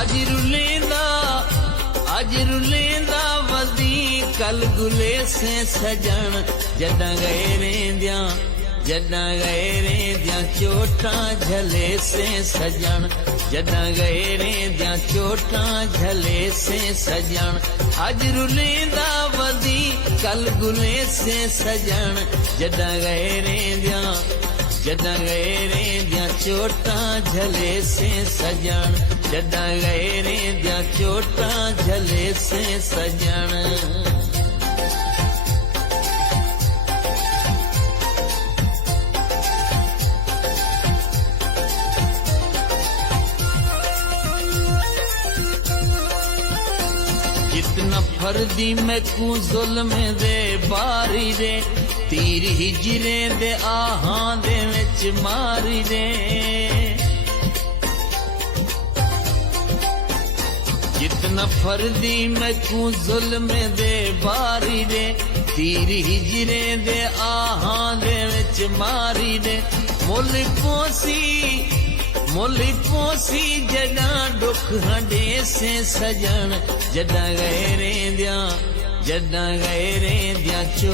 अज रुलेंदा वदी कल गुले से सजन जदा गए रेंद्या चोटा झले से सजन जदा गए रेंद्या चोटा झले से सजन अज रुलेंदा वदी कल गुले से सजन जदा गए रेंद्या चोटा झले से सजन जदा गए रेंद्या चोटा झले से सजन जितना फर्दी मैं कू जुल्म दे बारी रे तीर हिजरे दे आहां दे विच मारी रे जितना फर्दी मैं कू जुल्म दे बारी रे तीर हिजरे दे आहां दे विच मारी रे मुल पोसी जदा दुख हंडे से सजन जदा गए रेंद्या चो